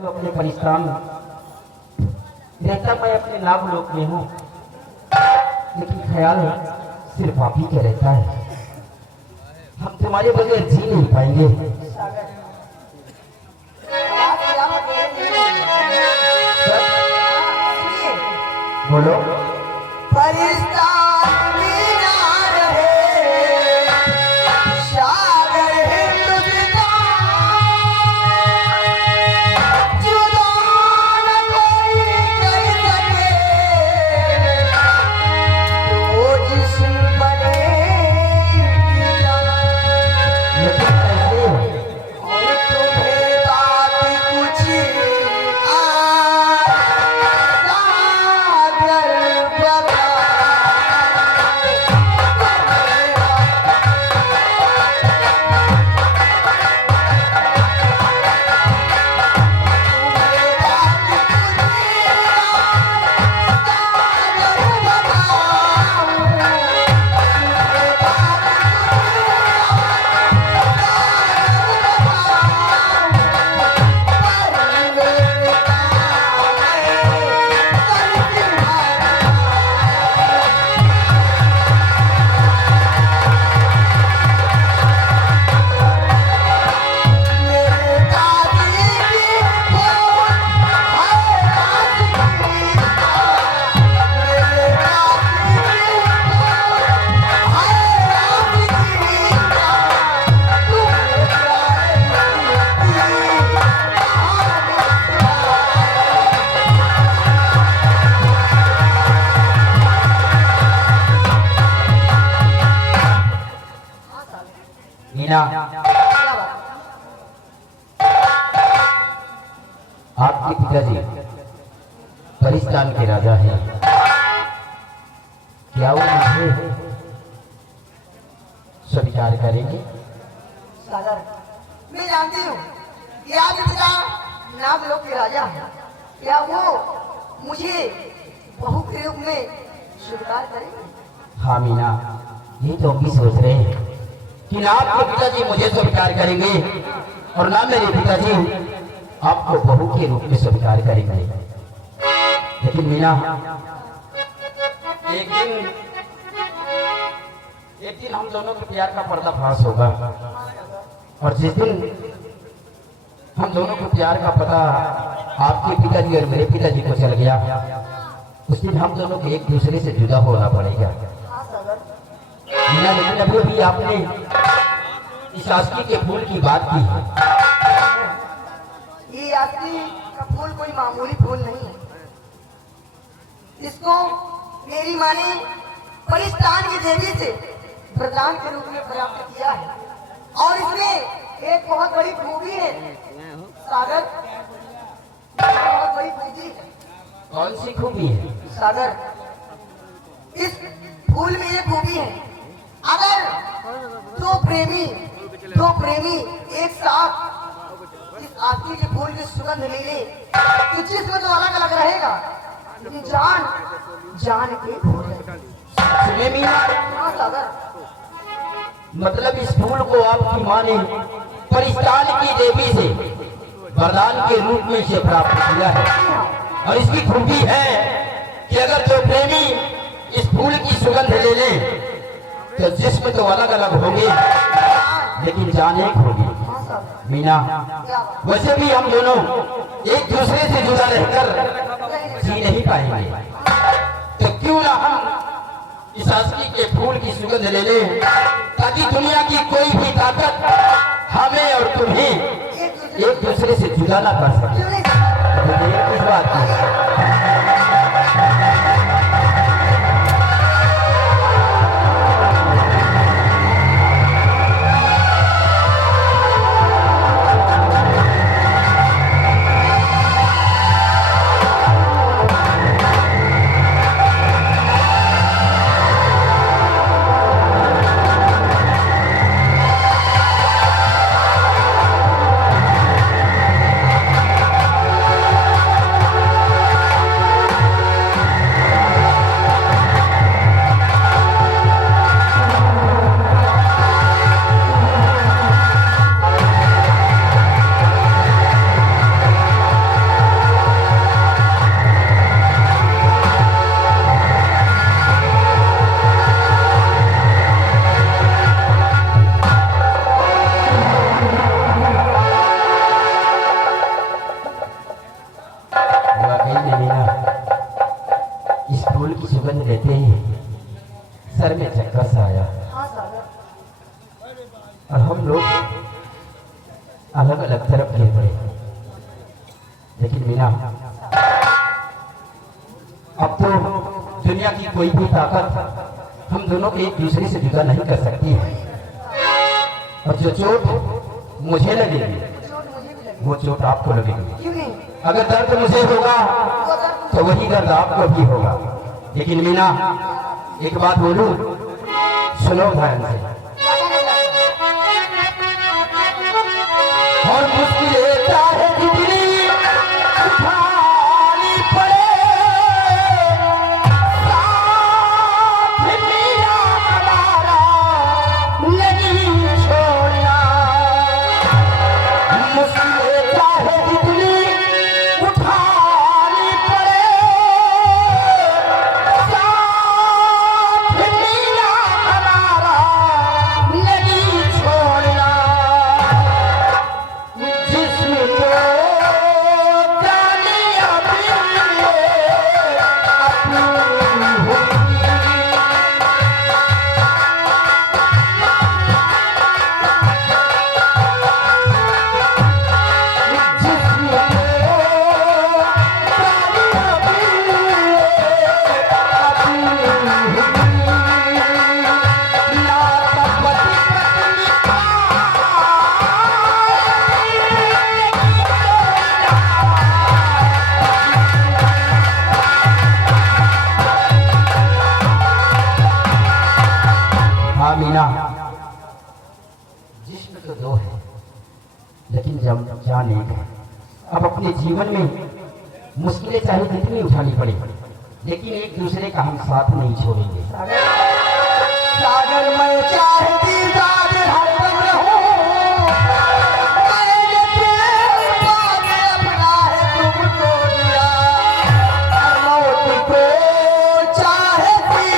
तो अपने परिश्रम रहता मैं अपने नाम लोक में हूँ, लेकिन ख्याल सिर्फ आप ही का रहता है। हम तुम्हारे बगैर जी नहीं पाएंगे। बोलो। परिस्तान में ना रहे सागर हिंदुस्तान, जुदा न कोई कर सके वो जिस्म बने लेकिन कैसे? और तुम्हें बात कुछ मीना, आपके पिताजी परिस्तान के राजा हैं। क्या वो मुझे स्वीकार करेंगे? सागर, मैं जानती हूँ कि आपके पिता नाग लोक के राजा हैं। क्या वो मुझे बहू के रूप में स्वीकार करेंगे? हाँ मीना, ये तो हम भी सोच रहे हैं कि ना आपके पिताजी मुझे स्वीकार करेंगे और ना मेरे पिताजी आपको बहू के रूप में स्वीकार करेंगे। लेकिन मीना, एक दिन हम दोनों के प्यार का पर्दाफाश होगा, और जिस दिन हम दोनों के प्यार का पता आपके पिताजी और मेरे पिताजी को चल गया, उस दिन हम दोनों को एक दूसरे से जुदा होना पड़ेगा। मीना, लेकिन अभी अभी आपने इस आस्की के फूल की बात की है। ये आस्की का फूल कोई मामूली फूल नहीं है। इसको मेरी माँ ने परिस्तान की देवी से वरदान के रूप में प्राप्त किया है, और इसमें एक बहुत बड़ी खूबी है सागर, बहुत बड़ी खूबी है। कौन सी खूबी है? सागर, इस फूल में ये खूबी है, अगर दो प्रेमी एक साथ इस आस्की के फूल की सुगंध ले ले तो जिस्म तो अलग अलग रहेगा, लेकिन जान के भूल सुने मीना, हाँ सागर, मतलब इस फूल को आपकी माँ ने परिस्तान की देवी से वरदान के रूप में इसे प्राप्त किया है, और इसकी खूबी है कि अगर दो प्रेमी इस फूल की सुगंध ले ले तो जिस्म तो अलग अलग होंगे, लेकिन जान एक होगी। मीना, वैसे भी हम दोनों एक दूसरे से जुड़ा रहकर जी नहीं पाएंगे, तो क्यों ना हम इस आस्की के फूल की सुगंध ले लें, ताकि दुनिया की कोई भी ताकत हमें और तुम्हें एक दूसरे से जुदा ना कर सके। तो ये किस बात की? फूल की सुगंध लेते ही सर में चक्कर सा आया हाँ सागर, और हम लोग अलग अलग तरफ गिर पड़े। लेकिन मीना, अब तो दुनिया की कोई भी ताकत हम दोनों को एक दूसरे से जुदा नहीं कर सकती है। और जो चोट मुझे लगेगी चोट मुझे भी लगी। वो चोट आपको लगेगी। क्यों नहीं? अगर दर्द मुझे होगा वो दर्द तो वही दर्द आपको भी होगा। लेकिन मीना, एक बात बोलूं, सुनो ध्यान से। और मुश्किलें चाहे जितनी उठानी पड़े, साथ मेरा हमारा नहीं छोड़ना। मुश्किलें चाहे जितनी उठानी पड़े, साथ मेरा हमारा नहीं छोड़ना। जिस्म को जानिया भी अपनी होगी। जिस्म को जानिया भी अपनी होगी। ना पति पत्नी हाँ मीना, जिस्म तो दो है लेकिन जब जान एक है। अब अपने जीवन में मुश्किलें चाहे जितनी उठानी पड़े, लेकिन एक दूसरे का हम साथ नहीं छोड़ेंगे। सागर मैं चाहती सागर हरदम रहूं, मैंने प्रेम पाके अपना है तुमको दिया। मौत को चाहती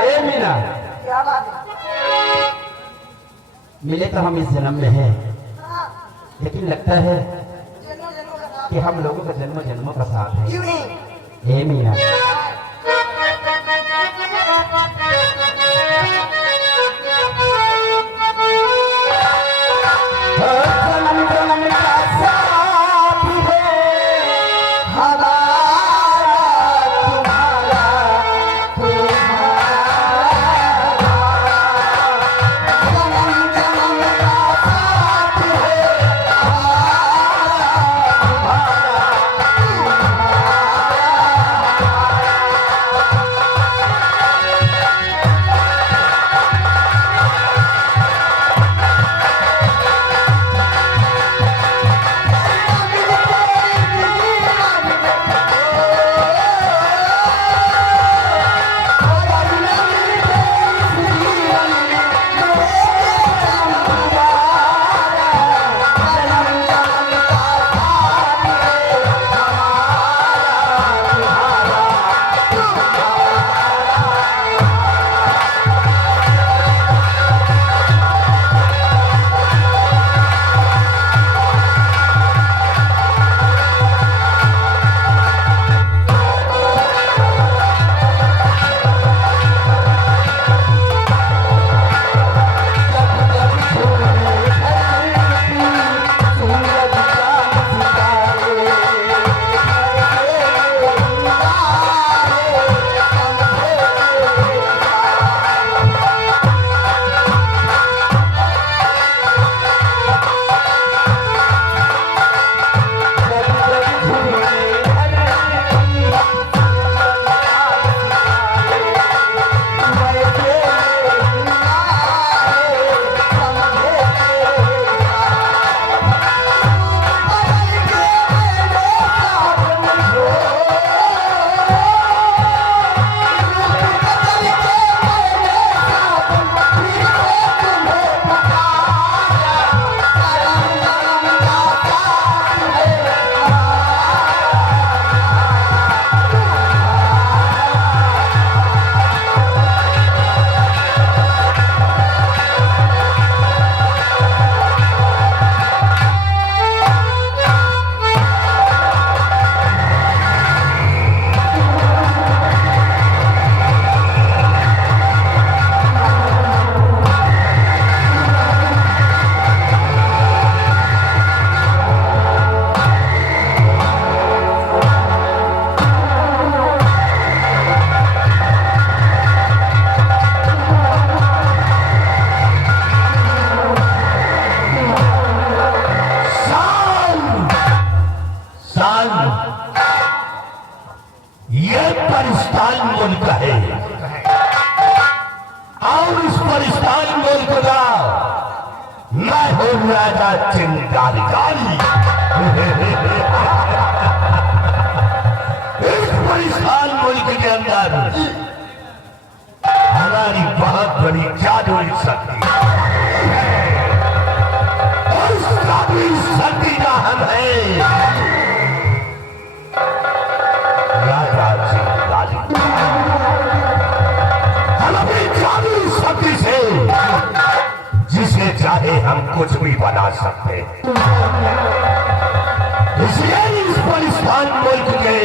ए मीना, क्या बात है? मिले तो हम इस जन्म में हैं, हाँ, लेकिन लगता है जन्मों जन्मों का साथ। कि हम लोगों का जन्मों जन्मों का साथ है। क्यों नहीं? ए मीना, जन्म जन्म का साथ है हमारा तुम्हारा जन्म जन्म का साथ है तुम्हारा ये परिस्तान मुल्क है और इस परिस्तान मुल्क का मैं हूं राजा चिंगारी। इस परिस्तान मुल्क के अंदर हमारी बहुत बड़ी जादुई शक्ति और उस जादुई शक्ति का हम है राजा चिंगारी। हम अपनी जादुई शक्ति से जिसे चाहे हम कुछ भी बना सकते हैं। इसलिए इस पाकिस्तान मुल्क के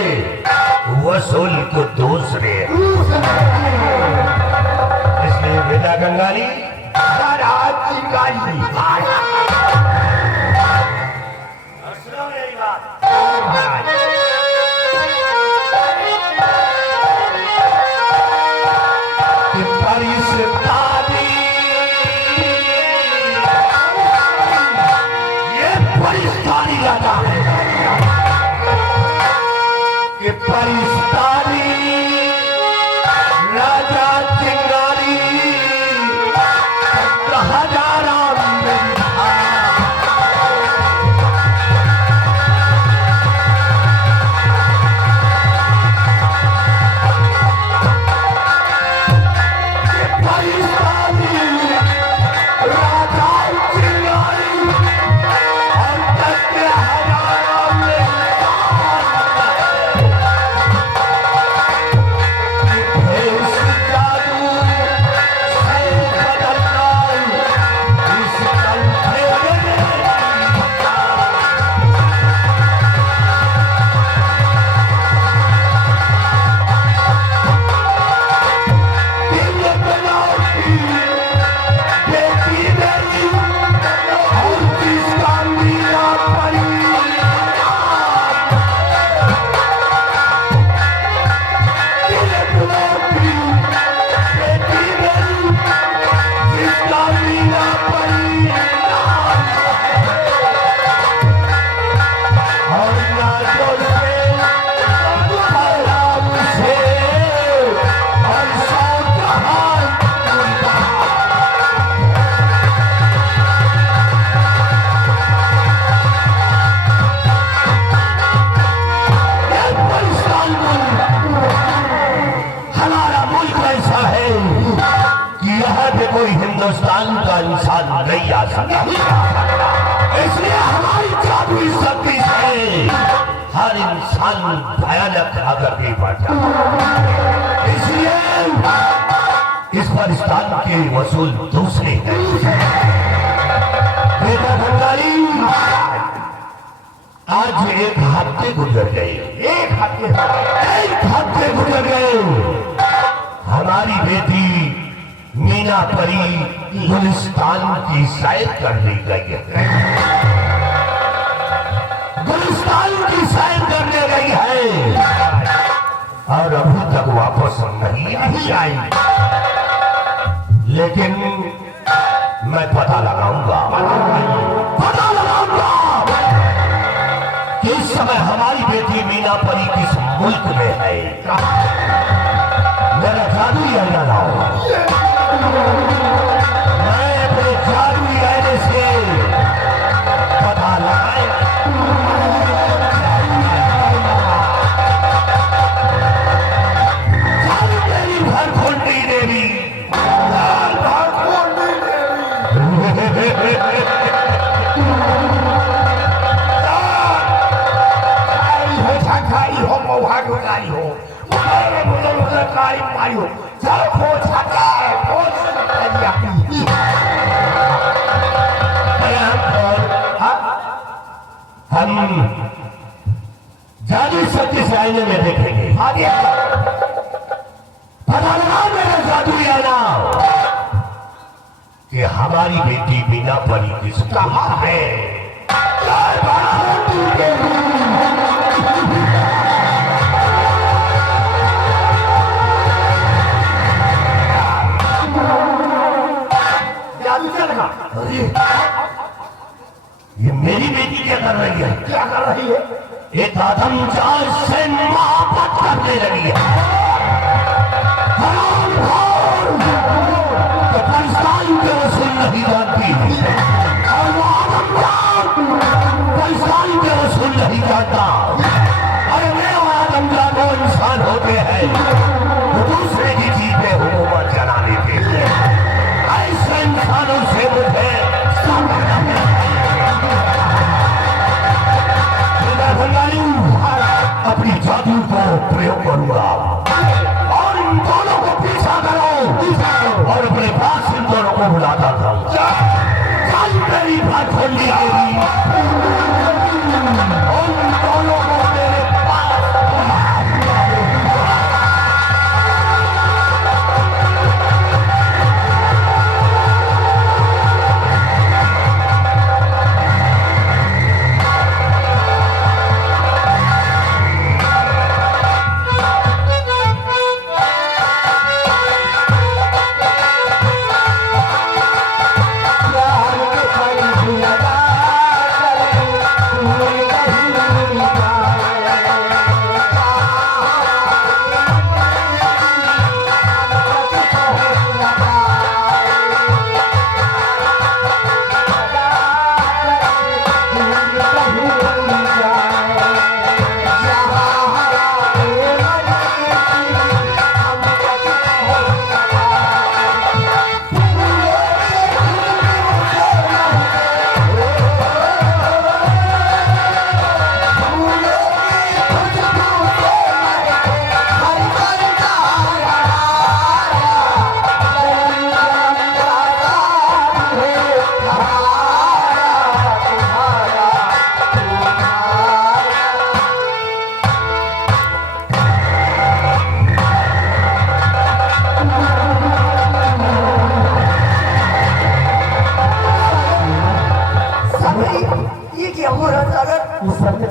वसूल को दूसरे इसलिए बेटा गंगाली राज चिंगारी परिस्तानी राजा चिंगारी कहा जा रहा हिंदुस्तान का इंसान नहीं आ सकता। इसलिए हमारी जादुई शक्ति से हर इंसान भयानक आकर के बढ़ जाता। इसलिए इस पाकिस्तान के वसूल दूसरे हैं। बेटा गंगाली आज एक हफ्ते गुजर गए। एक हफ्ते गुजर गए। हमारी बेटी मीना परी गुलिस्तान की सैर करने गई है। गुलिस्तान की सैर करने गई है और अभी तक वापस नहीं आई। लेकिन मैं पता लगाऊंगा कि इस समय हमारी बेटी मीना परी किस मुल्क में है। मेरा जादू आईना लाओ। मैं अपने जादुई आईने से पता लगाए। मेरी भरखुंडी देवी छाई हो मौहा ढुकारी हो कारी मारी हो चल खोज हम जादू शक्ति से आईने में देखेंगे। आगे पता लगा मेरा जादू आना कि हमारी बेटी मीना परी किस कहाँ है। ये मेरी बेटी क्या कर रही है? क्या कर रही है? एक आदमजात से मोहब्बत करने कहने लगी है हरामखोर, तो परिस्तान के रसूल नहीं जानती और वो आदमजात परिस्तान के रसूल नहीं जानता। अरे मैं और आदमजात वो इंसान होते हैं वो दूसरे की चीज पे हुकूमत चला लेते हैं। ऐसे इंसानों से मुझे सावधान रहना है। अपनी जादू को प्रयोग करूंगा और इन दोनों को पीछा करो और अपने पास इन दोनों को बुलाता था। कल मेरी बात खोलनी देगी और इन दोनों को मेरे पास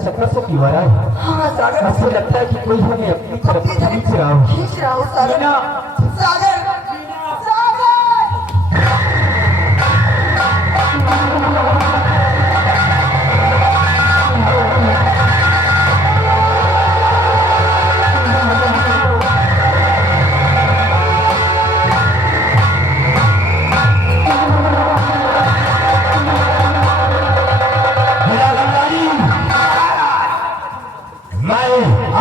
चक्कर से क्यों आ रहा है? हाँ सागर, ऐसे लगता है कि कोई हमें अपनी तरफ खींच रहा हो। खींच रहा हूँ सागर। सागर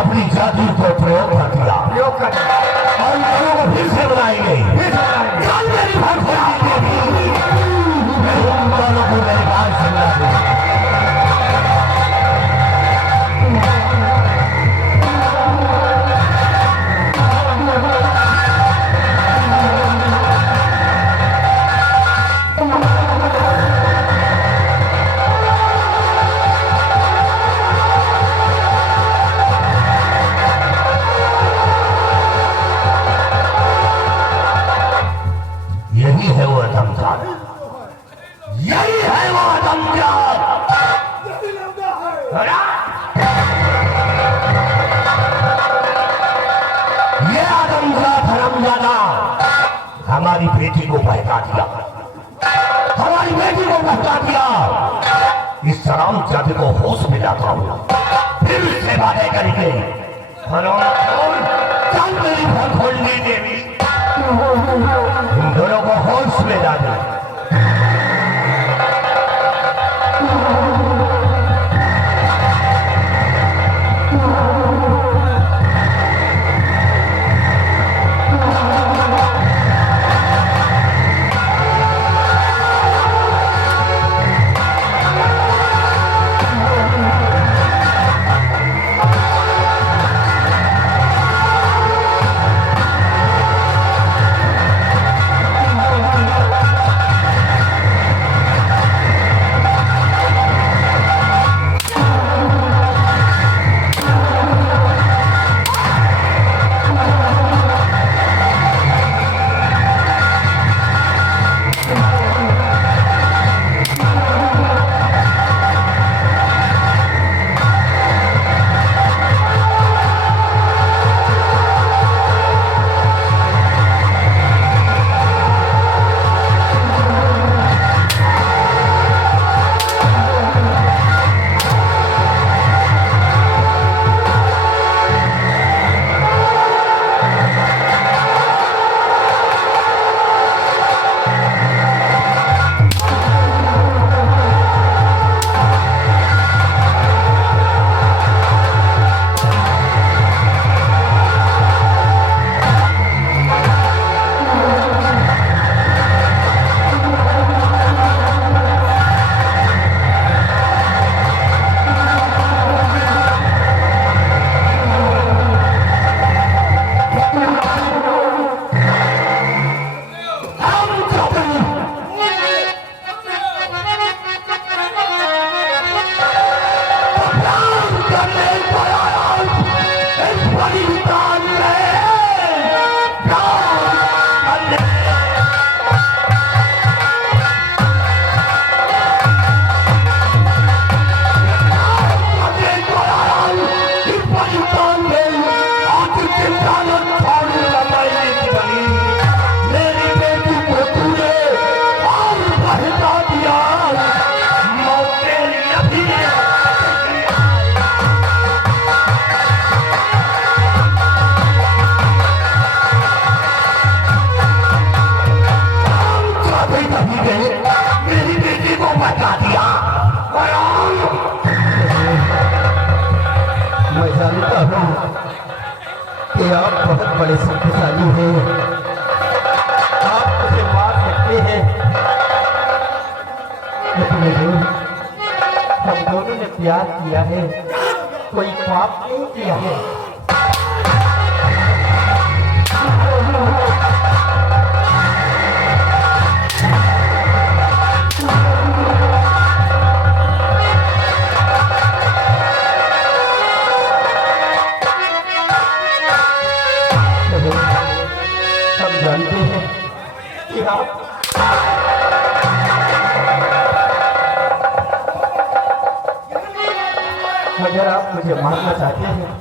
अपनी जादू को प्रयोग कर दिया और इन दोनों को फिर से बनाएंगे। कल मेरी बात खोलेंगे, उन दोनों को मेरी बात सुनना दें। यही है वो आदमजात, यही है वो आदमजात। ये आदमजात हरामजादा हमारी बेटी को बहका दिया, हमारी बेटी को बहका दिया। इस हरामजादे को होश में लाता हूँ, फिर उससे बातें करेंगे। कल मेरी घर खोलनी देवी, इन दोनों को होश में डाले। जानता हूँ कि आप बहुत बड़े शक्तिशाली हैं, आप मुझे मार सकते हैं, लेकिन हम दोनों ने प्यार किया है, कोई पाप नहीं किया है। हम जानते हैं कि आप अगर आप मुझे मारना चाहते हैं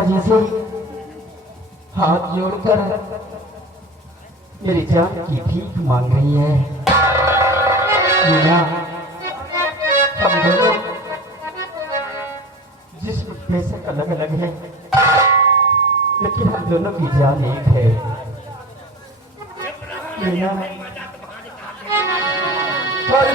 पिताजी से हाथ जोड़कर मेरी जान की भीख मांग रही है। मीना, हम दोनों जिस्म बेशक अलग अलग है, लेकिन हम दोनों की जान एक है। मीना, और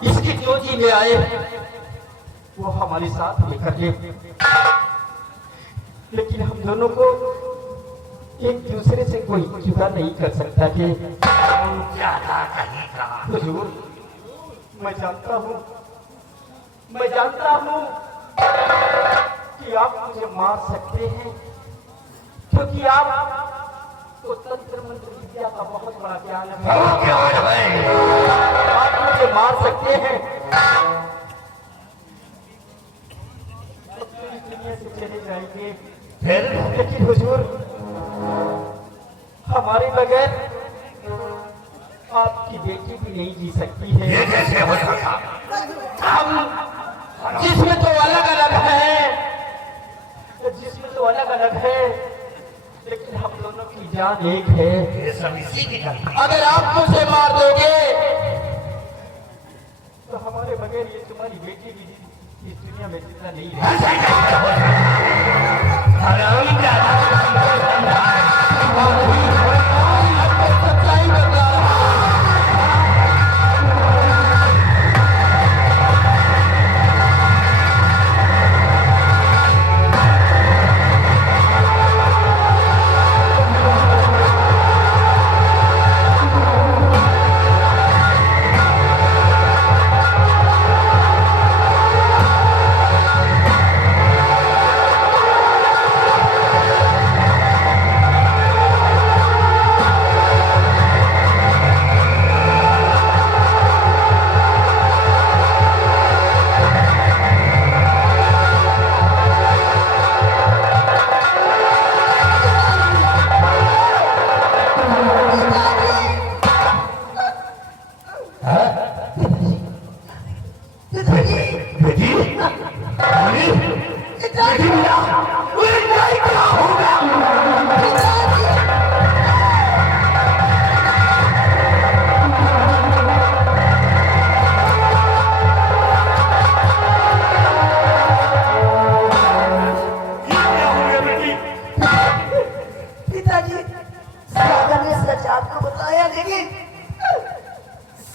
इसकी जो जी में आए वो हमारे साथ लेकर ले, लेकिन हम दोनों को एक दूसरे से कोई जुदा नहीं कर सकता कि हुजूर, मैं जानता हूँ कि आप मुझे मार सकते हैं, क्योंकि आप तो तंत्र मंत्र विद्या का बहुत बड़ा ज्ञान है। आप मुझे मार सकते हैं, दुनिया से चले जाएंगे, लेकिन हुजूर, हमारे बगैर आपकी बेटी भी नहीं जी सकती है। ये कैसे हो सकता? हम जिसमें तो अलग अलग है, लेकिन हम दोनों की जान एक है। ये सब इसी की गलती। अगर आप मुझे मार दोगे तो हमारे बगैर ये तुम्हारी बेटी भी इस दुनिया में जिंदा नहीं रहेगी। सच्चाई बता रहा हूं।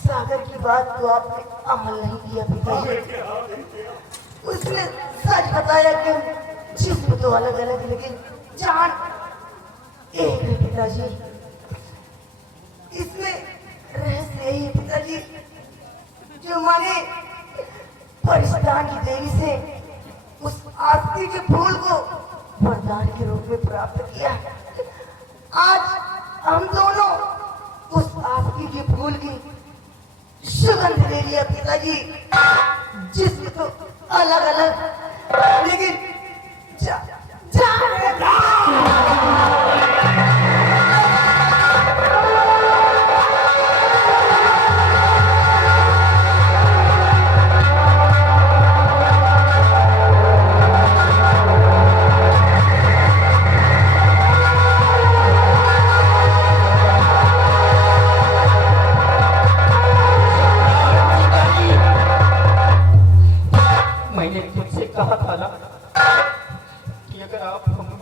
सागर की बात तो आपने अमल नहीं किया पिताजी। उसने सच बताया कि जिस्म तो अलग अलग लेकिन जान एक है पिताजी। इसमें रहस्य यही है पिताजी, जो मैंने परिस्तान की देवी से उस आस्ती के फूल को वरदान के रूप में प्राप्त किया। आज हम दोनों उस आस्ती के फूल की सुगंध ले लिया पिताजी, जिसमें तो अलग अलग लेकिन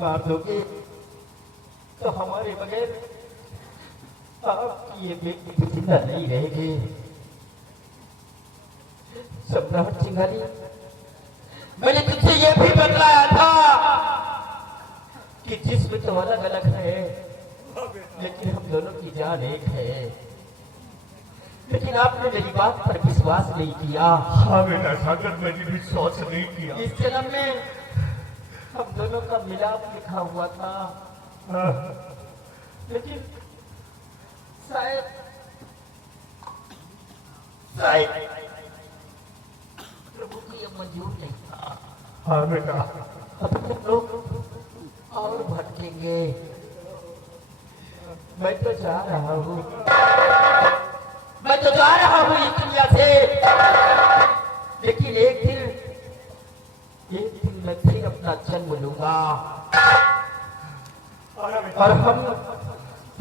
मार दोगे तो हमारे बगैर आपकी ये बेटी भी जिंदा नहीं रहेगी। सम्राट चिंगारी, मैंने तुझसे ये भी बतलाया था कि जिस्म तो अलग अलग है लेकिन हम दोनों की जान एक है। लेकिन आपने मेरी बात पर विश्वास नहीं किया। हाँ बेटा सागर, मैंने विश्वास नहीं किया। इस जन्म में हम दोनों का मिलाप लिखा हुआ था, लेकिन शायद प्रभु की यह मंजूर नहीं था। हाँ बेटा, अभी तुम लोग और भटकेंगे। मैं तो जा रहा हूँ, मैं तो जा रहा हूँ इस दुनिया से, लेकिन एक दिन मैं फिर अपना जन्म लूंगा और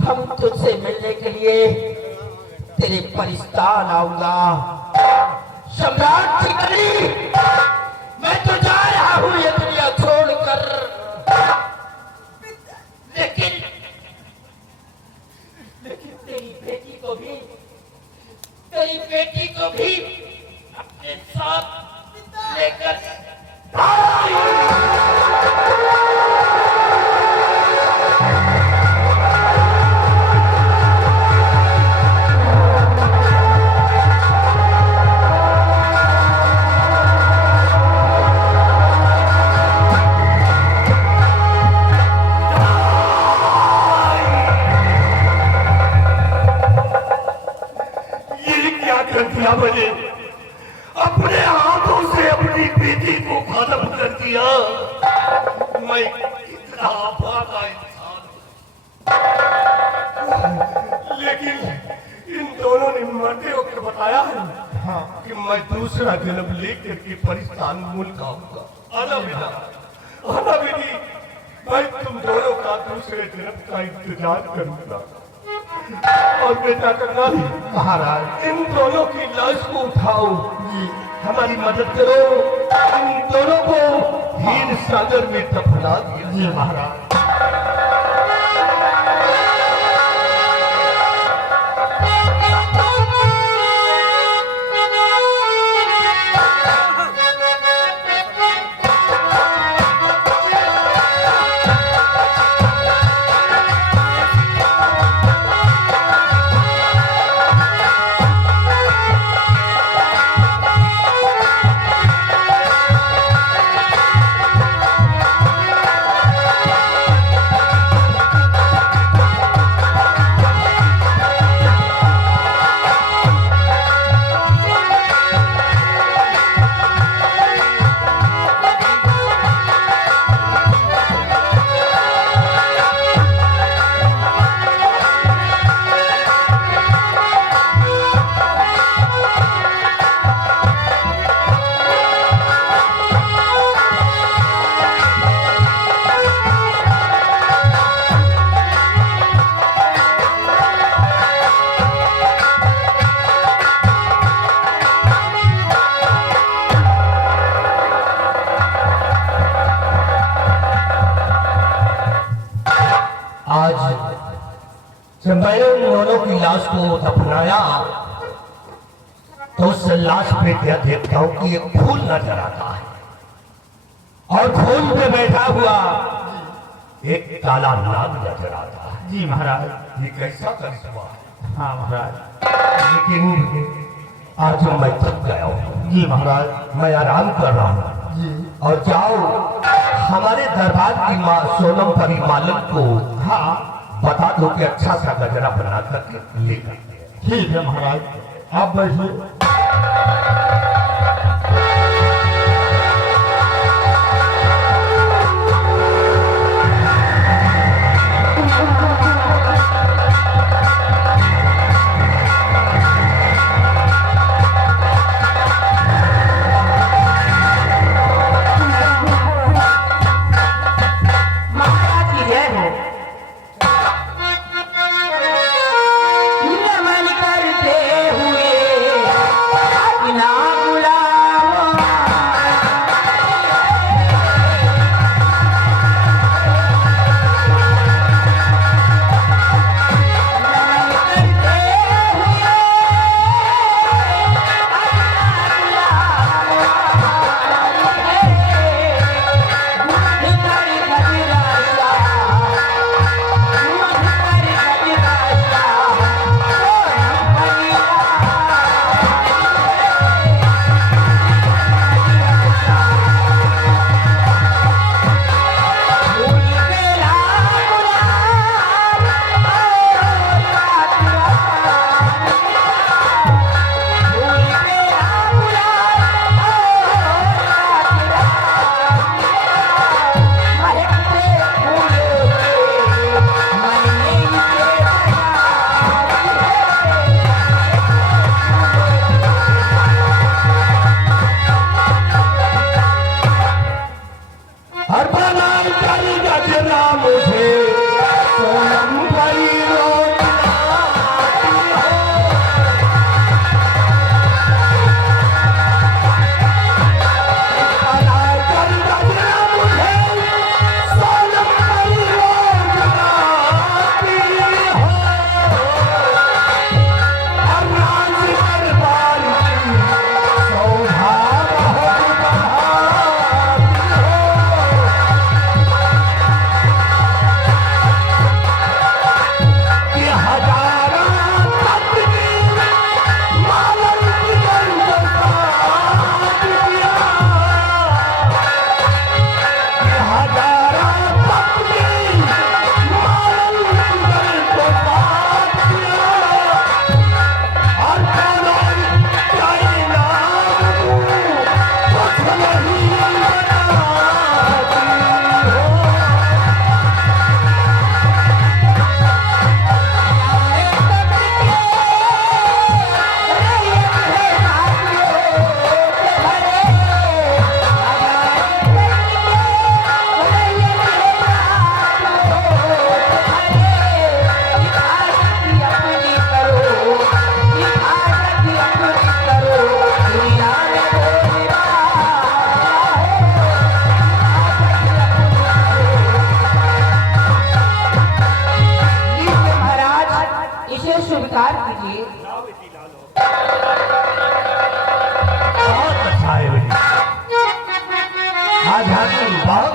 हम तुझसे मिलने के लिए तेरे परिस्तान आऊंगा। सम्राट चिंगारी, मैं तो जा रहा हूँ ये दुनिया छोड़कर, लेकिन तेरी बेटी को भी अपने साथ लेकर मैंने अपने हाथों से अपनी बेटी को खत्म कर दिया। मैं कितना भागा इंसान, लेकिन इन दोनों ने मरते होकर बताया है कि मैं दूसरा जन्म लेकर के परिस्तान मुल्क आऊंगा। आना बेटी, मैं तुम दोनों का दूसरे जन्म का इंतजार करूंगा। और बेटा करनाल महाराज, इन दोनों की लाश को उठाओ, हमारी मदद करो, इन दोनों को हीर सागर में दफना दिया। जी महाराज। जब मैंने उन दोनों की लाश को दफनाया तो उस लाश पे क्या देखता हूं कि एक फूल नजर आता है और फूल पे बैठा हुआ एक काला नाग नजर आता है। जी महाराज। ये कैसा करिश्मा है? हाँ महाराज। लेकिन आज मैं थक गया हूँ। जी महाराज। मैं आराम कर रहा हूँ। जी। और जाओ हमारे दरबार की माँ सोनम परी मालिक को हाँ बता दो कि अच्छा सा गजरा बना कर लेकर। ठीक है महाराज, आप बैठिए। नाम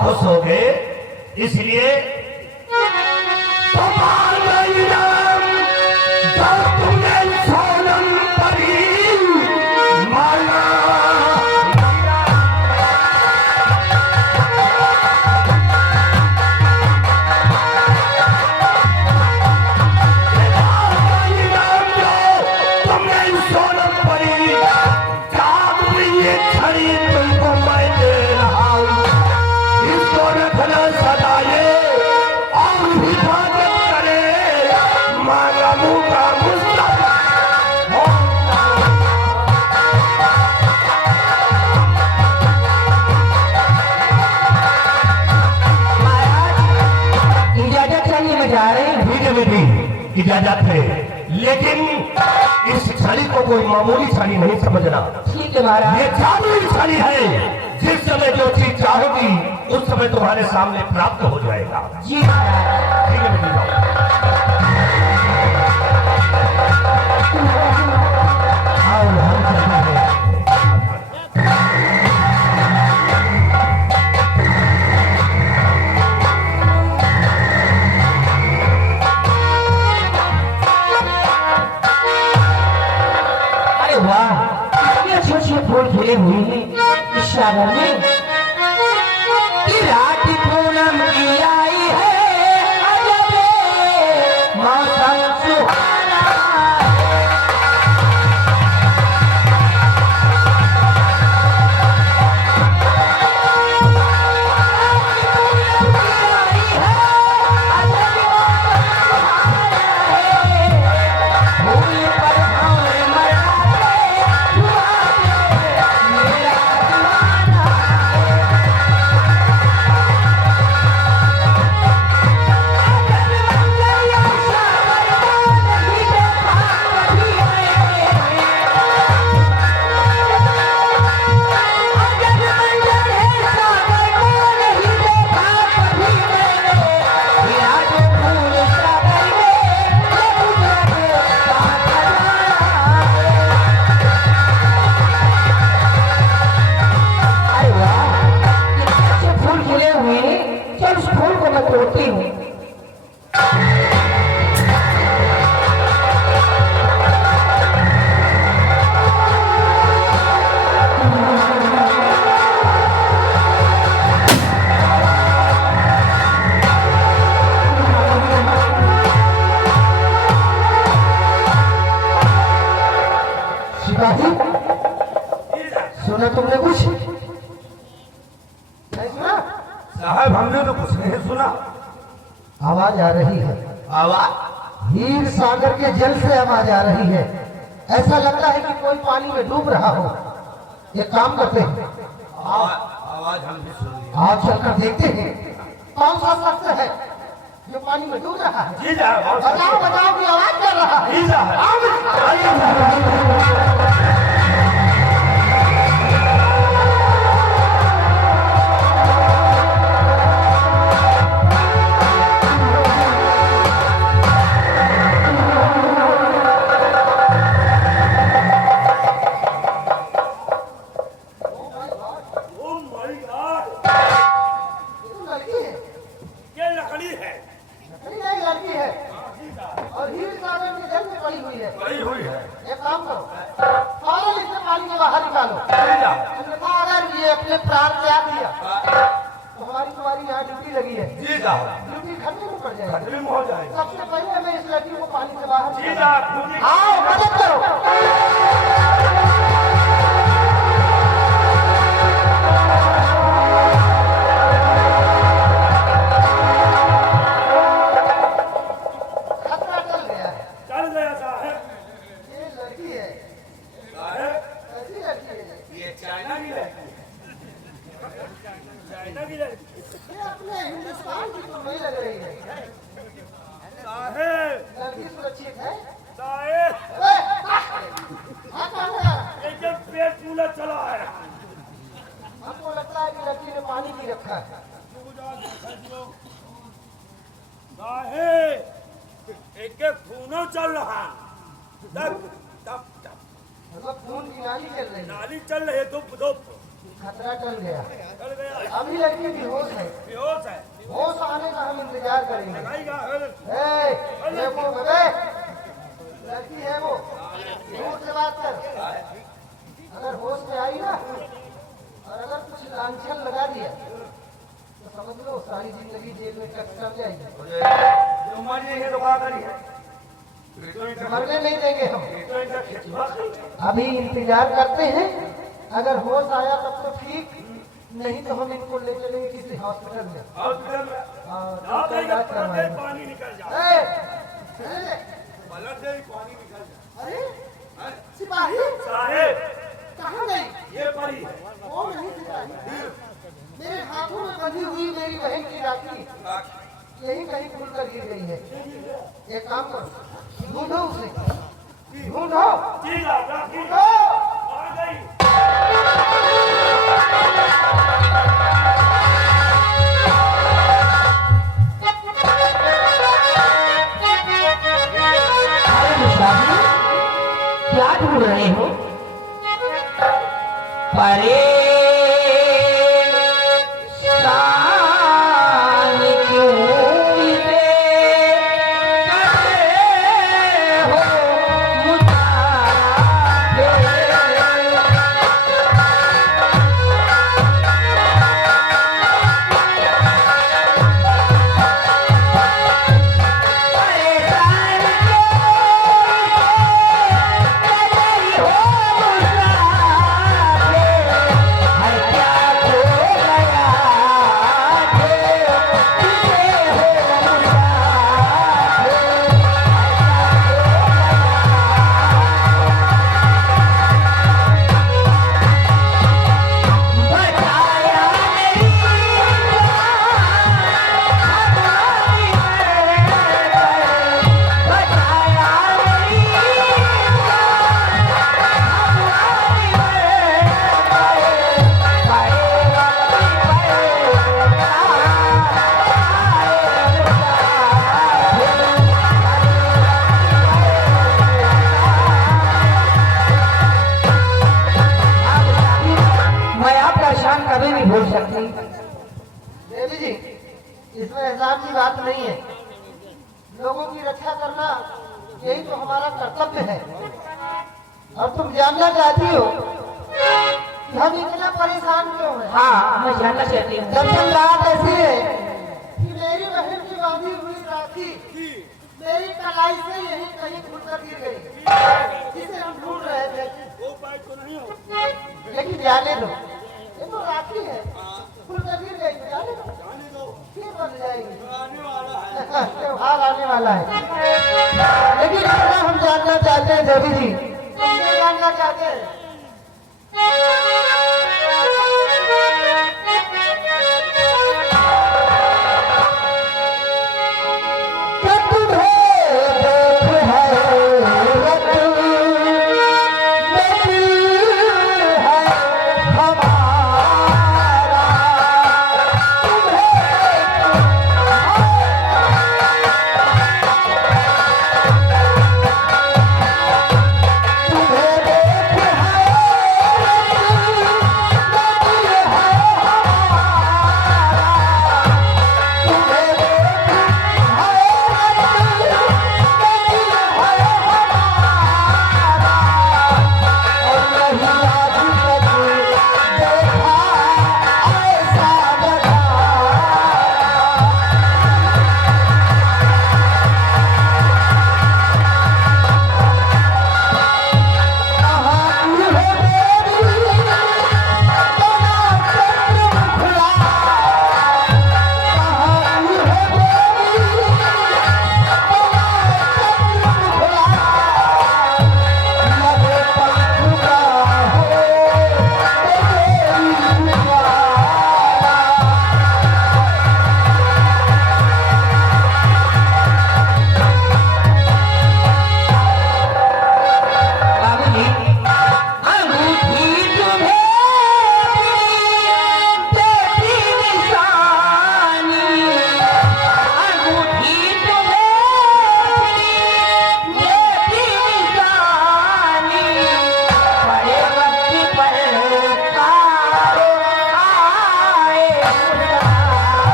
खुश हो गए, इसलिए तुम्हारे नाम जब तुमने सोनम परी माना। इजाजत है, लेकिन इस छड़ी को कोई मामूली छड़ी नहीं समझना। ठीक है महाराज। ये जादुई छड़ी है, जिस समय जो चीज चाहोगी उस समय तुम्हारे सामने प्राप्त हो जाएगा। जी महाराज। ठीक है बेटी, जाओ। आओ हम चलते हैं। फूल खिले हुए हैं इस सागर में कि रात पूनम की आई है अजब मौसम सुहाना सुना तुमने कुछ नहीं सुना? साहब हमने तो कुछ नहीं सुना। आवाज आ रही है। आवाज हीर सागर के जल से आवाज आ रही है। ऐसा लगता है कि कोई पानी में डूब रहा हो। एक काम करते हैं, आवाज हम भी सुन ली। आप चलकर देखते हैं कौन सा शख्स है जो पानी में डूब रहा है। जी साहब। बताओ बताओ की आवाज कर रहा है। जी साहब। अपने प्राण त्याग दिया तो तुम्हारी यहाँ ड्यूटी लगी है। जी साहब। ड्यूटी खतरे में पड़ जाएगी। खतरे में हो जाएगा। सबसे पहले मैं इस लड़की को पानी से बाहर जी साहब। आओ मदद करो। खतरा टल गया है। चल गया साहब। ये लड़की है साहब। ऐसी लड़की है। ये चाइना की लड़की है। चाइना की लड़की ये अपने हिंदुस्तान की तो नहीं लग रही है। साहब। लड़की सुरक्षित है। साहब। एकदम पेट फूला चला है। हमको लगता है कि लड़की ने पानी पी रखा है। साहब एक खूनो चल रहा तब तब तब मतलब खून की नाली चल रही है। नाली चल रही है। धूप धूप खतरा टल गया। अभी लड़की बेहोश है। होश आने का हम इंतजार करेंगे। देखो बबे, लड़की है वो, दूर से बात कर। अगर होश में आई ना और अगर कुछ लांछन लगा दिया तो समझ लो सारी जिंदगी जेल में कट कर जाएगी। मरने नहीं देंगे हम। अभी इंतजार करते हैं, अगर होश आया तब तो ठीक, नहीं तो हम इनको ले चलेंगे किसी हॉस्पिटल में। पानी निकल जाए। अरे सिपाही साहेब कहाँ गई? ये परी वो नहीं सिपाही, मेरे हाथों में बंधी हुई मेरी बहन की राखी यही कहीं खुल कर गिर गई है। एक काम करो, ढूंढो उसे, ढूंढो ठीक है, राखी ढूंढो। आ गई। अरे मुस्ताफी, क्या ढूंढ रहे हो? परेशान क्यों इसे करे हो कभी नहीं भूल सकती। देवी जी, इसमें एहसान की बात नहीं है। लोगों की रक्षा करना यही तो हमारा कर्तव्य है। और तुम जानना चाहती हो कि हम इतना परेशान क्यों हैं? हाँ, मैं जानना चाहती हूँ। दरअसल बात ऐसी है कि मेरी बहन की बांधी हुई राखी मेरी कलाई से यही कहीं खुलकर गिर गई, जिसे हम ढूंढ रहे थे। वो बाइक तो नहीं हो। लेकिन जाने दो, ये तो राखी है, खुलकर गिर गई, जाने दो, जाने दो, फिर बन जाएगी। आने वाला है। त्योहार आने वाला है। लेकिन इतना हम जानना चाहते हैं देवी जी, ये जानना चाहते हैं कि तुम्हें देख है रत में दिल है हमारा, तुम्हें देख है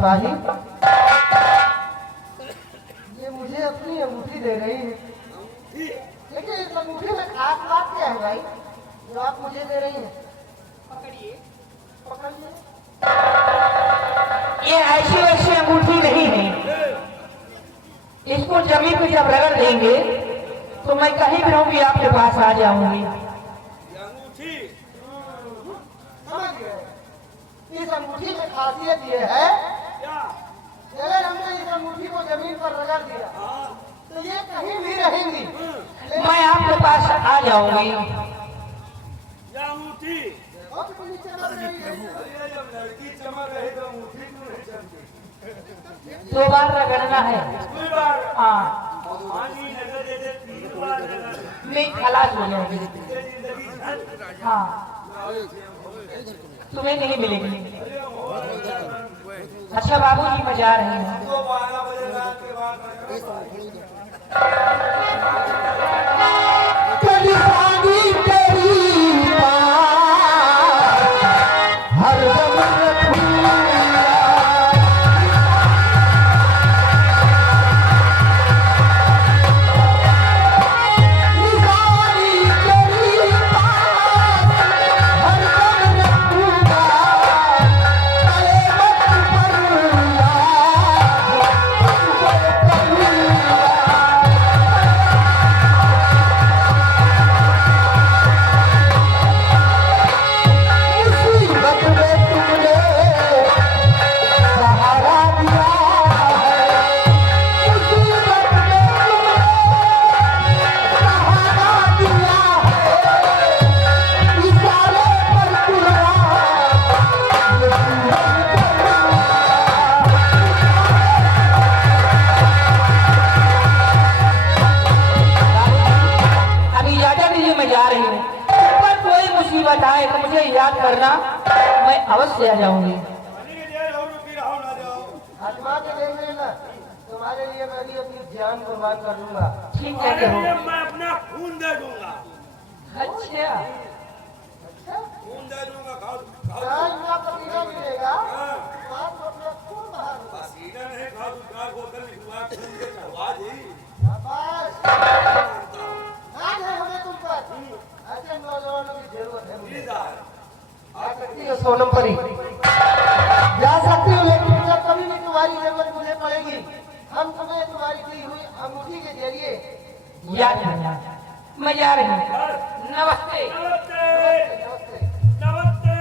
सिपाही, ये मुझे अपनी अंगूठी दे रही है, लेकिन इस अंगूठी में खास बात क्या है भाई जो आप मुझे दे रही हैं? पकड़िए, पकड़िए। ये ऐसी वैसी अंगूठी नहीं है। इसको जमीन पे जब रगड़ देंगे तो मैं कहीं भी रहूंगी आपके पास आ जाऊंगी। अंगूठी समझ गए? इस अंगूठी में खासियत ये है, क्या? अगर हमने इस अंगूठी को जमीन पर रगड़ दिया हाँ, तो ये कहीं भी रहेंगी। मैं आपके पास आ जाऊंगी। ये अंगूठी। और पुलिस चमक रही है। अरे जब लड़की चमक रही तो अंगूठी क्यों नहीं चमकी? 2 बार रगड़ना है। कोई बात हाँ, पानी नजर दे दे 3 बार नजर मैं खलास हो जाऊंगी। जिंदगी झंड। हाँ, तुम्हें नहीं मिलेगी। अच्छा बाबूजी, मैं जा रही हूँ। तो 12 बजे रात के बाद कभी सागी तेरी बात हरदम रखूंगा। निशानी तेरी बात हरदम रखूंगा। अरे मत परुला, मुसीबत में तुमने सहारा दिया है। मुसीबत में तुमने सहारा दिया है। इशारे पर तुम्हारा ये जीवन करूंगा। अभी इजाजत दीजिए, मैं जा रही हूँ। ऊपर कोई मुसीबत आए तो मुझे याद करना, मैं अवश्य आ जाऊंगी। पानी के लिए रहो रुकी रहो ना जाओ। आजमा के देख लेना, तुम्हारे लिए मैं भी अपनी जान कुर्बान कर दूंगा। ठीक तुम्हारे है लिए मैं अपना खून दे दूंगा। अच्छा, खून दे दूंगा। खाओ खाओ। जान का पसीना मिलेगा, हाँ, बात को अपना खून बहा दूंगा। पसीना नहीं खाओ, दूसरा बोतल निकलवा खून के चढ़वा दी। शाबाश, नाज है हमें तुम पर। ऐसे नौजवानों की जरूरत है मुझे। प्लीज आए। आ सकती हो सोनम परी, जा सकती हो, लेकिन जब कभी भी तुम्हारी जरूरत मुझे पड़ेगी, हम तुम्हें तुम्हारी दी हुई अंगूठी के जरिए याद करना। मैं जा रही हूँ। नमस्ते। नमस्ते नमस्ते। नमस्ते।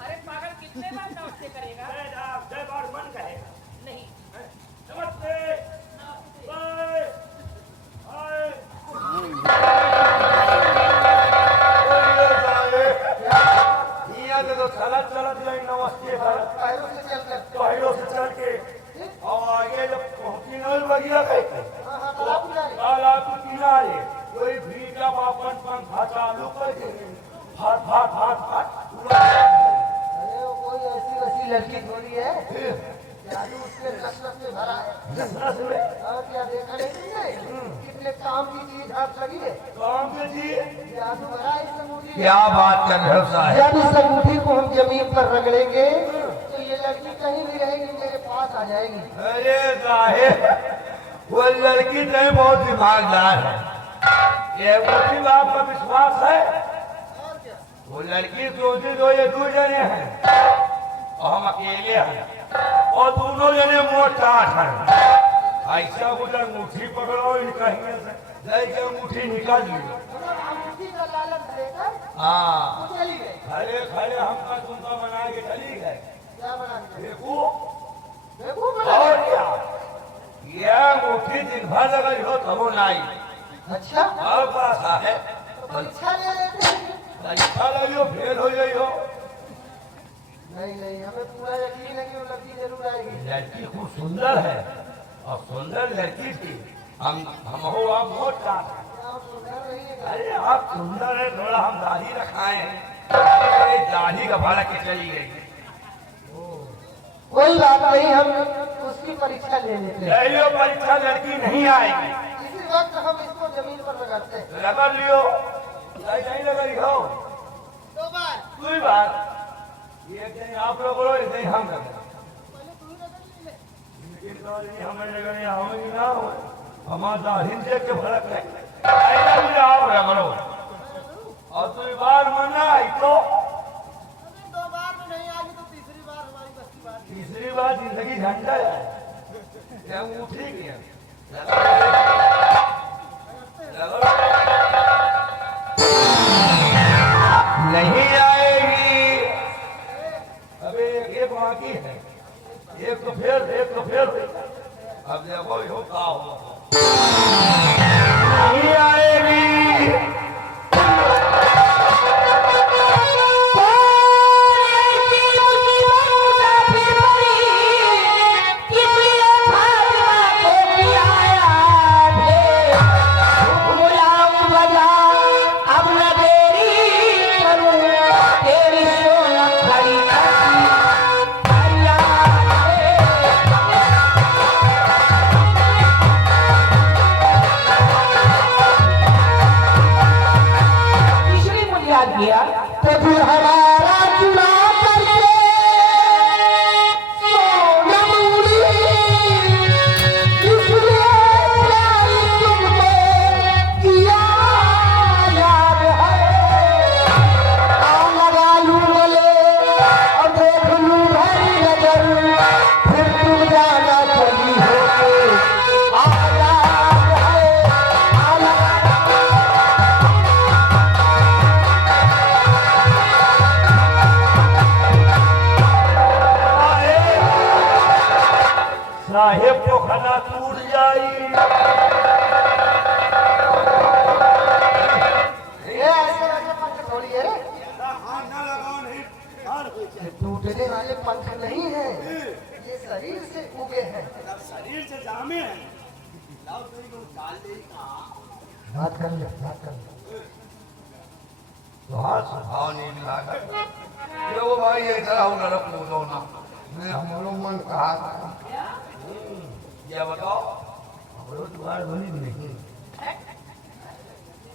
अरे पागल, कितने बार नमस्ते करेगा? जय बार मन कहेगा। नहीं। नमस्ते। बाय। हाय। यहाँ से तो चलत चलत जाए नमस्ते सर। पैरों से चलकर। पहाड़ों से चल के और आगे जब पहुंची नल बगिया गए हाँ हाँ, तालाब किनारे। तालाब के किनारे कोई भीड़ का बापन पंखा चालू करके फाट फाट फाट फाट उड़ा। अरे वो कोई ऐसी वैसी लड़की थोड़ी है, जादू उसके नस नस में भरा है। नस में और क्या देखा नहीं तुमने? कितने काम की चीज हाथ लगी है, काम के जी जादू भरा है इस अंगूठी में। क्या बात कर रहे हो साहब? जब इस अंगूठी को हम जमीन पर रगड़ेंगे तो ये लड़की कहीं भी रहेगी, मेरे पास आ जाएगी। अरे साहेब, वो लड़की नहीं बहुत दिमागदार है। ये मुझे आपका विश्वास है? और क्या? वो लड़की सोची तो ये 2 जने हैं और हम अकेले हैं, और दोनों जने मोटा हैं। ऐसा कुछ अंगूठी पकड़ो इनका ही से लेके अंगूठी निकाल लियो। मतलब अंगूठी का लालच देकर हाँ, वो चली गई। खड़े खड़े हमका तुमका बना के चली गए। क्या बना के? देखो बेवकूफ बना और के? क्या, ये अंगूठी दिन भर लगल हो तबो नहीं। अच्छा, और पास है तो परीक्षा ले लेते हैं। परीक्षा लगियो, फेल हो जाइयो। नहीं नहीं, हमें पूरा यकीन है कि वो लड़की जरूर आएगी। लड़की खूब सुंदर है और सुंदर लड़की थी। हम हो आप मोटा है। क्या आप सुंदर नहीं है? अरे आप सुंदर है, थोड़ा हम दाढ़ी रखाए हैं, ये दाढ़ी का भाड़ा के चली गई। कोई बात नहीं, हम उसकी परीक्षा ले लेते हैं। लड़ियो परीक्षा लड़की नहीं आएगी। इसी वक्त हम इसको जमीन पर लगाते हैं। लगा लियो, नहीं लगा लियो। 2 बार। कोई बात, ये कहीं आप लोग बोलो, ये कहीं हम लगे। पहले तू ही लगा। हमें लगे हमें ना हो हमारा हिंद देख के फर्क है ऐसा मुझे आप रगड़ो और तू बार मना आई तो दो बार में नहीं आई तो तीसरी बार हमारी बस्ती बार तीसरी बार जिंदगी झंडा है क्या वो ठीक है नहीं आएगी अबे एक बाकी है एक तो फिर अब देखो यो का हो नहीं आएगी तो फिर हमारा चुनाव करके सोनम उड़ी इसलिए प्यारी तुमको किया याद है आ लगा लूं गले और देख लूं भरी नजर फिर तुम जाना चली हो आ याद है आ लगा साहेब को खाना टूट जाई टूटने वाले पंख नहीं है ये शरीर से उगे हैं शरीर से जामे हैं बात कर ले तो हाँ स्वभाव नहीं लगा ये वो भाई ये इधर आओ नरक कूदो ना मैं हम लोग मन कहा था ये बताओ हम लोग तुम्हारे बनी नहीं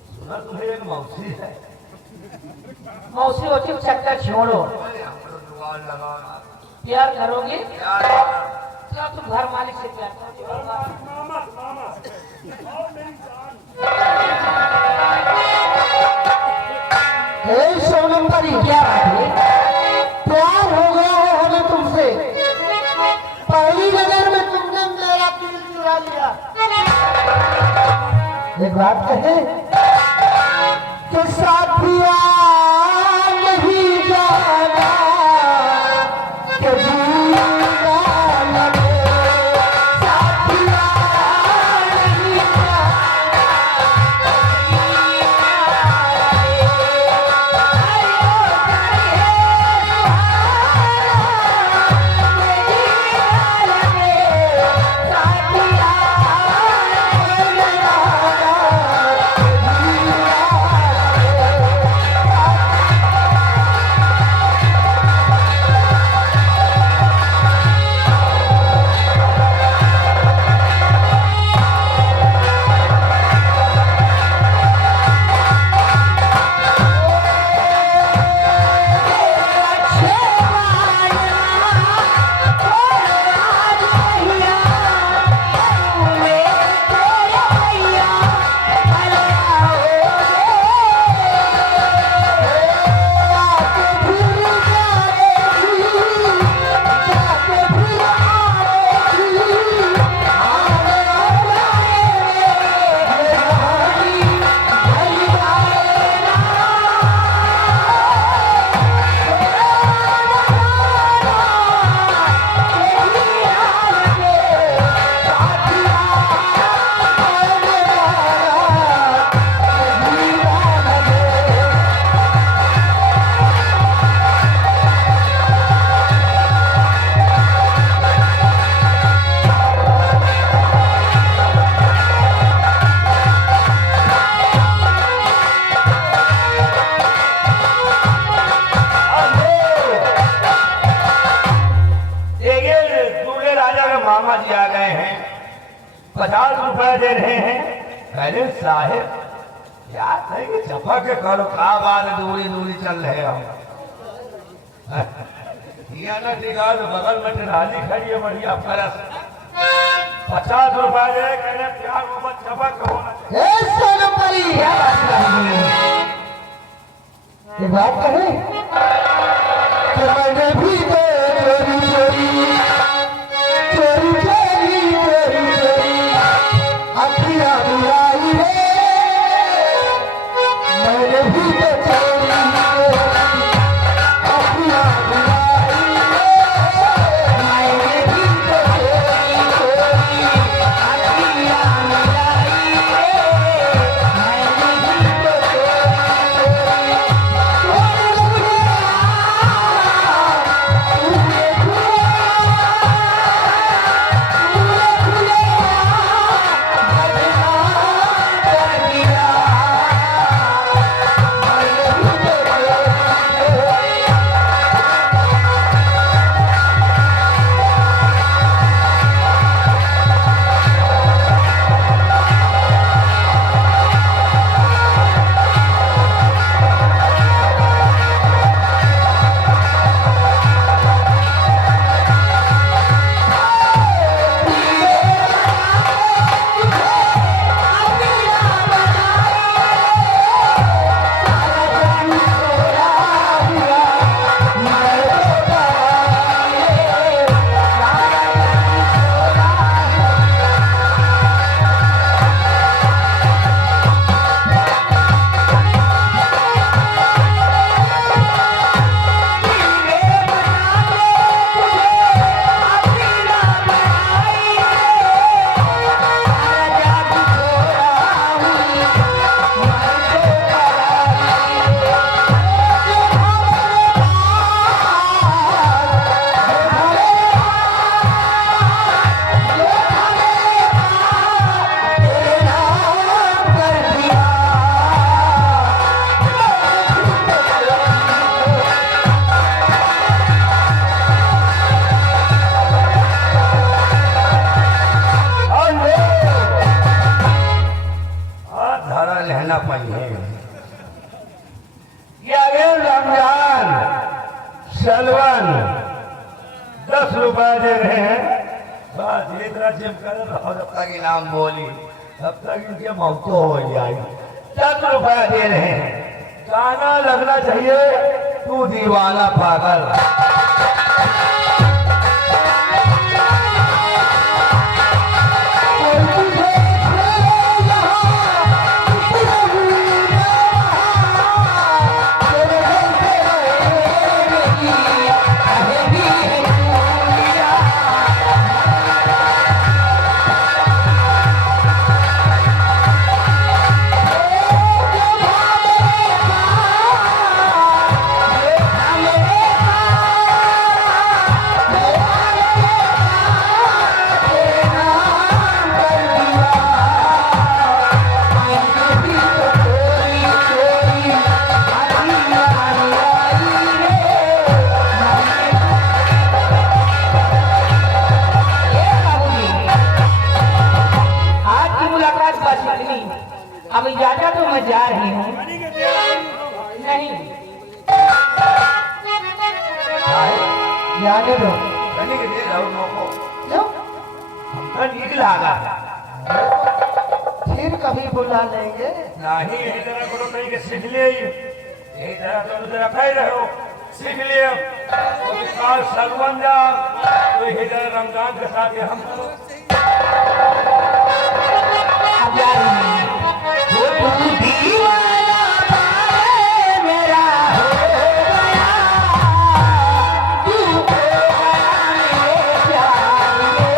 सुना तुम्हें एक मौसी है मौसी होती चक्कर छोड़ो हम लोग जुगाड़ लगाना प्यार करोगे यार तो तुम घर मालिक से प्यार करोगे मामा मामा और मेरी जान सोनम परी क्या बात है प्यार हो गया है हमें तुमसे पहली नजर में तुमने मेरा दिल चुरा लिया एक बात कहे कि साथिया नहीं जाना कि जीना लगे साथिया नहीं जाना मामा जी आ गए हैं 50 रुपए दे रहे हैं अरे साहेब क्या है कि चपा के करो का बात दूरी दूरी चल रहे हम ये ना टिका तो बगल में ट्राली खड़ी है बढ़िया फरस 50 रुपए दे कहने प्यार मोहब्बत चपक होना चाहिए। ए सोनपरी, क्या बात कही? ये बात कहे कि मैंने भी तो चोरी चोरी चोरी चोरी चोरी चोरी अखियां मिलाई रे, मैंने भी तो चोरी चोरी अखियां मिलाई रे, मैंने भी तो चोरी चोरी अखियां मिलाई रे, मैंने भी तो लहना पाई ये आगे रमजान सलवन 10 रुपए दे रहे हैं। बस इतना जिम कर रहा जब तक इनाम बोली तब तक इनके मौतो हो जाए। 10 रुपए दे रहे हैं, गाना लगना चाहिए तू दीवाना पागल। अब ज्यादा तो मैं जा रही हूँ। नहीं जाने दो, कहने के दे रहो मौको क्यों? हमका नीक लागा फिर कभी बुला लेंगे। नहीं यही तरह करो कहीं के सीख ले यही तरह तुम तो रखा ही रहो सीख लियो तो काल सगवन जा तो यही तरह रमजान के साथ ये हम करो। अब जा रही हूँ। वो तू दीवाना मेरा हो गया, तू हो गया मेरे प्यार में।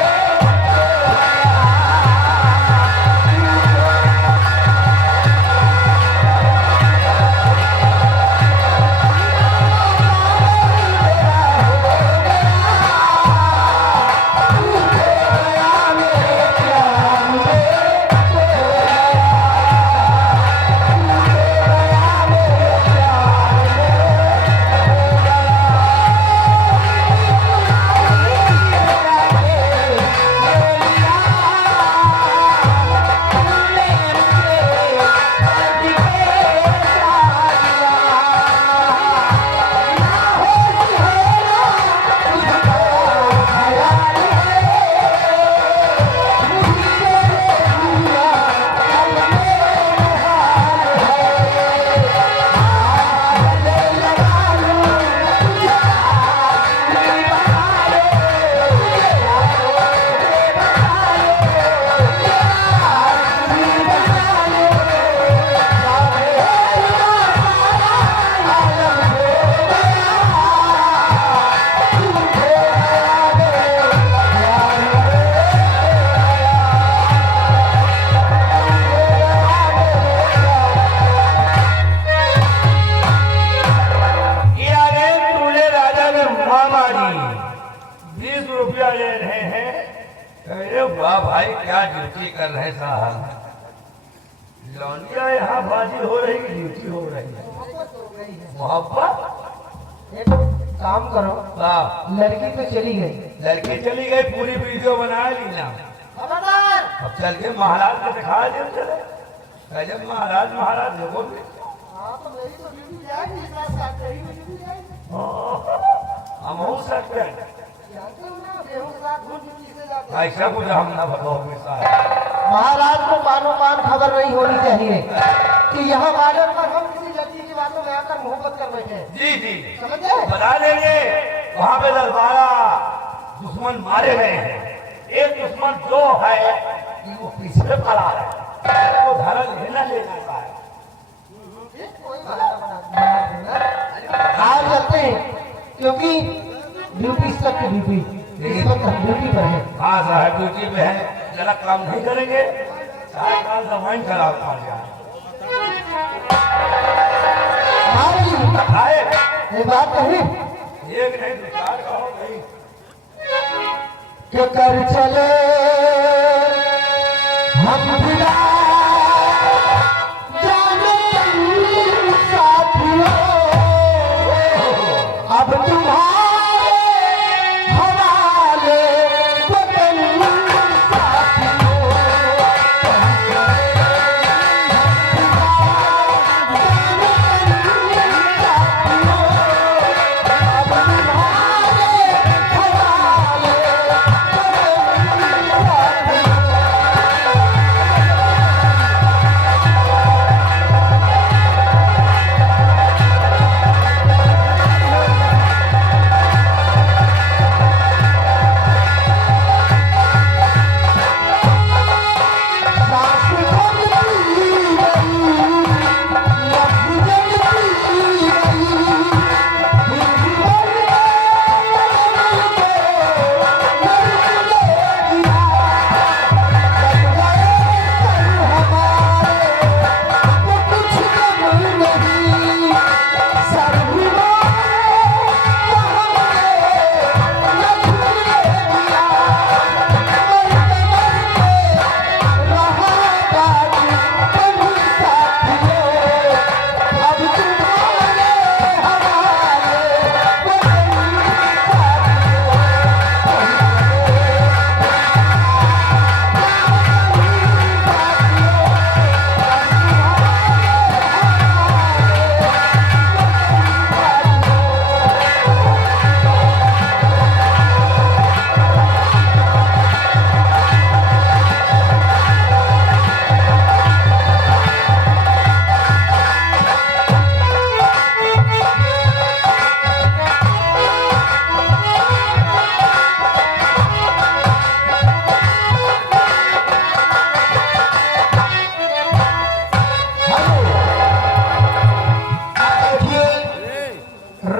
क्या ड्यूटी कर रहे साहब? लौंडिया यहाँ बाजी हो रही कि ड्यूटी हो रही है? मोहब्बत एक काम करो, वाह, लड़की तो चली गई, लड़की चली गई, पूरी वीडियो बना ली ना। खबरदार। अब चल के महाराज को दिखा दे चले। गजब महाराज, महाराज देखो भी। हाँ तो मेरी तो ड्यूटी जाएगी, साथ साथ तेरी भी ड्यूटी जाएगी। हम हो सकते हैं जानते हो ना, गेहूं के साथ घूम ड्यूटी से जाते हैं। ऐसा कुछ हम ना बताओगे साहब। महाराज को कानो कान खबर नहीं होनी चाहिए कि यहाँ गार्डन पर हम किसी लड़की की बातों में आकर मोहब्बत कर बैठे हैं। जी जी, समझ गए? बता देंगे। वहाँ पे 10-12 दुश्मन मारे गए हैं। एक दुश्मन जो है कि वो पीछे पड़ा है, वो धारा लेना ले जाता है। कोई बहाना बना दूंगा। आज चलते हैं क्योंकि ड्यूटी सबकी ड्यूटी, इस वक्त हम ड्यूटी पर है। हाँ साहब, ड्यूटी पे है, जरा काम नहीं करेंगे साहब, काल दवाई खराब पड़ जाए। आए, एक बात कही एक नहीं दो चार कहो नहीं। कि कर चले हम विदा, जाने साथियों, अब तुम्हारे हवाले वतन साथियों। अब तुम्हारे हवाले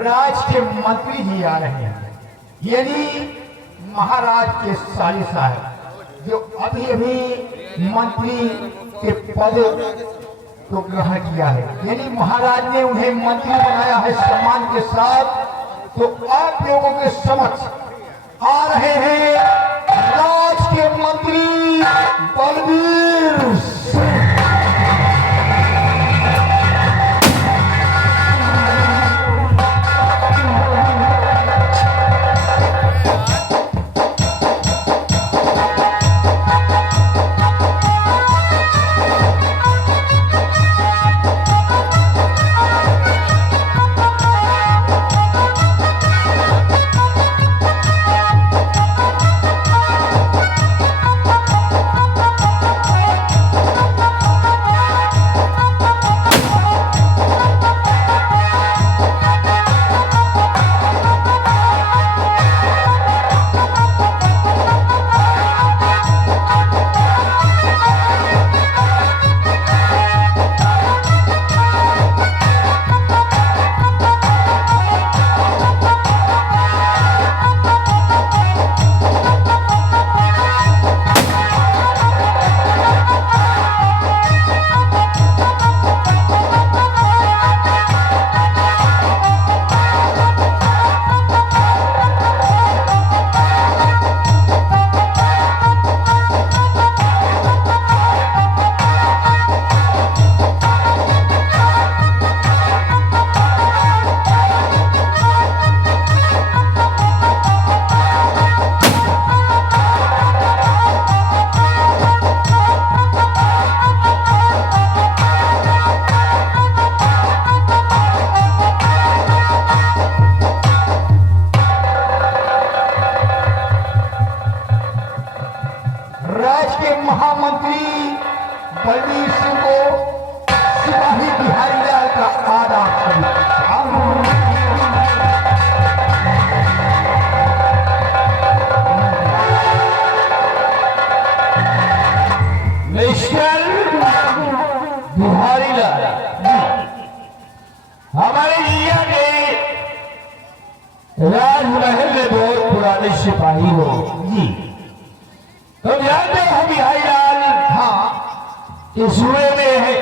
राज के मंत्री जी आ रहे हैं, यानी महाराज के साले साहब जो अभी अभी मंत्री के पद को ग्रहण किया है, यानी महाराज ने उन्हें मंत्री बनाया है सम्मान के साथ। तो आप लोगों के समक्ष आ रहे हैं राज के मंत्री बलबीर सिंह। सिपाही हो जी। तो जानते हो बिहारी लाल, हाँ, इस जुए में है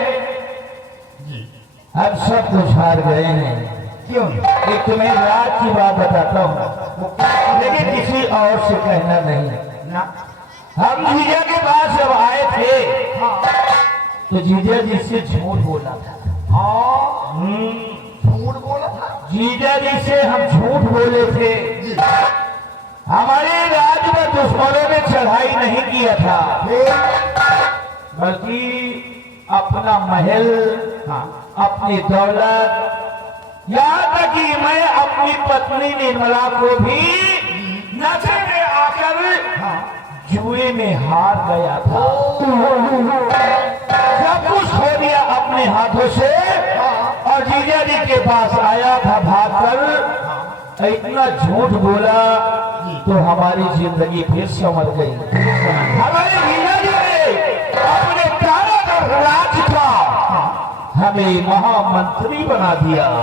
हम सब कुछ हार गए हैं। क्यों? एक तुम्हें रात की बात बताता हूँ, लेकिन किसी और से कहना नहीं ना। हम जीजा के पास जब आए थे तो जीजा जी से झूठ बोला था। झूठ बोला था? जीजा जी से हम झूठ बोले थे। हमारे राज्य में दुश्मनों ने चढ़ाई नहीं किया था, बल्कि अपना महल, अपनी दौलत, यहाँ तक कि मैं अपनी पत्नी निर्मला को भी नशे में आकर जुए में हार गया था। सब कुछ खो दिया अपने हाथों से और जीजा जी के पास आया था भागकर। इतना झूठ बोला तो हमारी जिंदगी फिर संवर गई। हमारे जीजा जी ने अपने कारागार राज का हमें महामंत्री बना दिया।